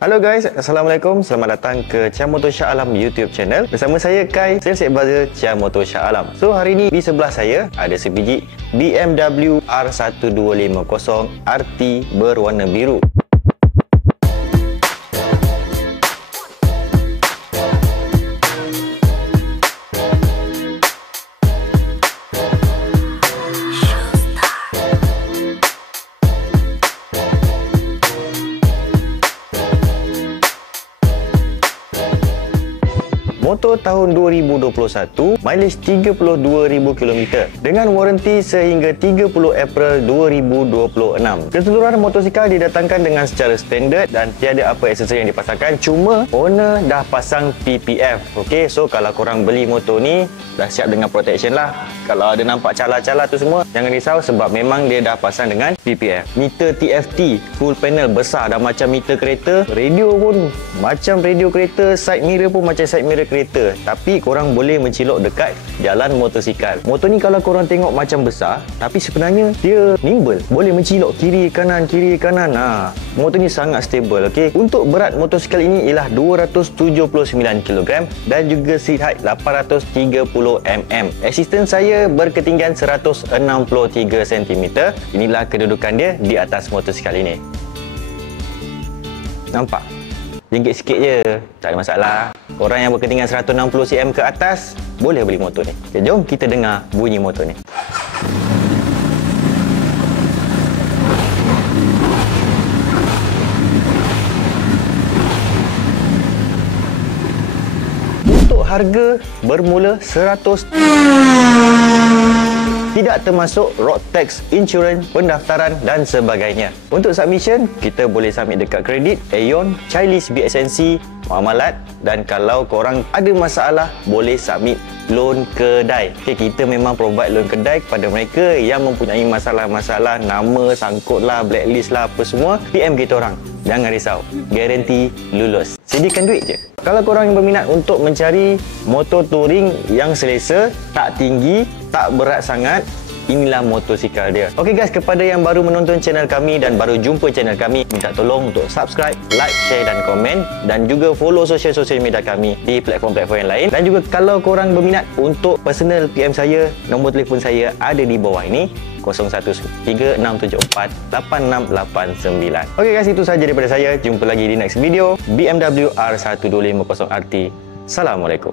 Halo guys, Assalamualaikum. Selamat datang ke Chia Motor Shah Alam YouTube channel. Bersama saya Kai, Sales Advisor Chia Motor Shah Alam. So hari ni di sebelah saya ada sebiji BMW R1250 RT berwarna biru. Motor tahun 2021, mileage 32,000 km dengan waranti sehingga 30 April 2026. Keseluruhan motosikal didatangkan dengan secara standard dan tiada apa aksesori yang dipasangkan, cuma owner dah pasang PPF. Okey, so kalau korang beli motor ni dah siap dengan protection lah. Kalau ada nampak cala-cala tu semua, jangan risau sebab memang dia dah pasang dengan PPF. Meter TFT, full panel besar dah macam meter kereta. Radio pun macam radio kereta, side mirror pun macam side mirror kereta. Tapi korang boleh mencilok dekat jalan motosikal. Motor ni kalau korang tengok macam besar, tapi sebenarnya dia nimble. Boleh mencilok kiri kanan. Motor ni sangat stable. Okay? Untuk berat motosikal ini ialah 279 kg dan juga seat height 830 mm. Assistant saya berketinggian 163 cm. Inilah kedudukan dia di atas motosikal ini. Nampak? Jengkit sikit je, tak ada masalah. Orang yang berketinggian 160 cm ke atas boleh beli motor ni. Okay, jom kita dengar bunyi motor ni. Untuk harga bermula 100, tidak termasuk road tax, insurans, pendaftaran dan sebagainya. Untuk submission, kita boleh submit dekat kredit, Aeon, Chillis BSNC, Muamalat, dan kalau korang ada masalah boleh submit loan kedai. Okay, kita memang provide loan kedai kepada mereka yang mempunyai masalah-masalah nama, sangkut lah, blacklist lah, apa semua. PM kita orang. Jangan risau, garanti lulus. Sediakan duit je. Kalau korang yang berminat untuk mencari motor touring yang selesa, tak tinggi, tak berat sangat, inilah motosikal dia. Okey guys, kepada yang baru menonton channel kami dan baru jumpa channel kami, minta tolong untuk subscribe, like, share dan komen, dan juga follow sosial media kami di platform-platform yang lain. Dan juga kalau korang berminat untuk personal PM saya, nombor telefon saya ada di bawah ini, 0136748689. Okey guys, itu sahaja daripada saya. Jumpa lagi di next video BMW R1250 RT. Assalamualaikum.